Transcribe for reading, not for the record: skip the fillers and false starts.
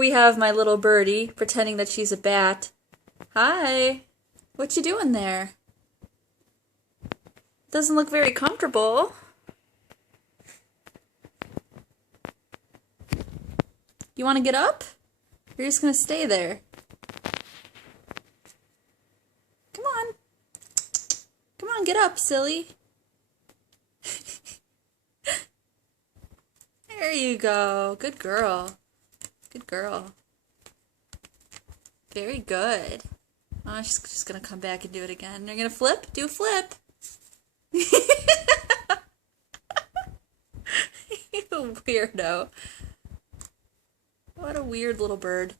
we have my little birdie pretending that she's a bat. Hi. What you doing there? Doesn't look very comfortable. You want to get up? You're just going to stay there. Come on. Come on, get up, silly. There you go. Good girl. Good girl. Very good. Oh, she's just gonna come back and do it again. You're gonna flip? Do a flip. You weirdo. What a weird little bird.